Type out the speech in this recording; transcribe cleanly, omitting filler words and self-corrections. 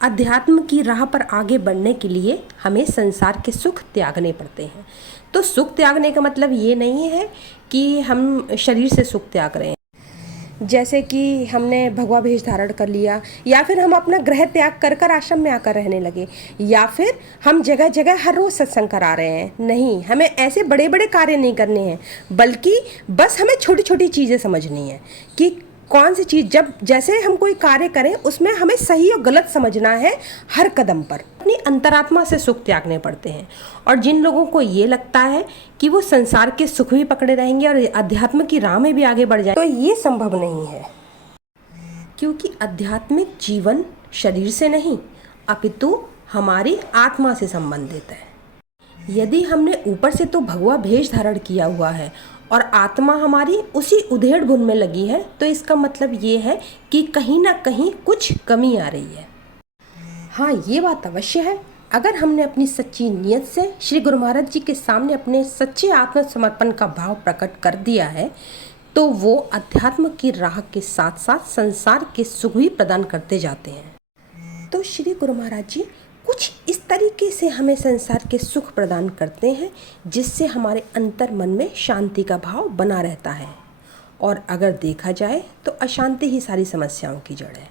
अध्यात्म की राह पर आगे बढ़ने के लिए हमें संसार के सुख त्यागने पड़ते हैं। तो सुख त्यागने का मतलब ये नहीं है कि हम शरीर से सुख त्याग रहे हैं, जैसे कि हमने भगवा भेष धारण कर लिया, या फिर हम अपना गृह त्याग कर कर आश्रम में आकर रहने लगे, या फिर हम जगह जगह हर रोज़ सत्संग करा रहे हैं। नहीं, हमें ऐसे बड़े बड़े कार्य नहीं करने हैं, बल्कि बस हमें छोटी छोटी चीज़ें समझनी है कि कौन सी चीज़, जब जैसे हम कोई कार्य करें उसमें हमें सही और गलत समझना है। हर कदम पर अपनी अंतरात्मा से सुख त्यागने पड़ते हैं। और जिन लोगों को ये लगता है कि वो संसार के सुख भी पकड़े रहेंगे और अध्यात्म की राह में भी आगे बढ़ जाए, तो ये संभव नहीं है, क्योंकि आध्यात्मिक जीवन शरीर से नहीं अपितु हमारी आत्मा से संबंधित है। यदि हमने ऊपर से तो भगवा भेष धारण किया हुआ है और आत्मा हमारी उसी उधेड़ बुन में लगी है, तो इसका मतलब ये है कि कहीं ना कहीं कुछ कमी आ रही है। हाँ, ये बात अवश्य है, अगर हमने अपनी सच्ची नीयत से श्री गुरु महाराज जी के सामने अपने सच्चे आत्मसमर्पण का भाव प्रकट कर दिया है, तो वो अध्यात्म की राह के साथ साथ संसार के सुख भी प्रदान करते जाते हैं। तो श्री गुरु महाराज जी कुछ इस तरीके से हमें संसार के सुख प्रदान करते हैं, जिससे हमारे अंतर मन में शांति का भाव बना रहता है। और अगर देखा जाए तो अशांति ही सारी समस्याओं की जड़ है।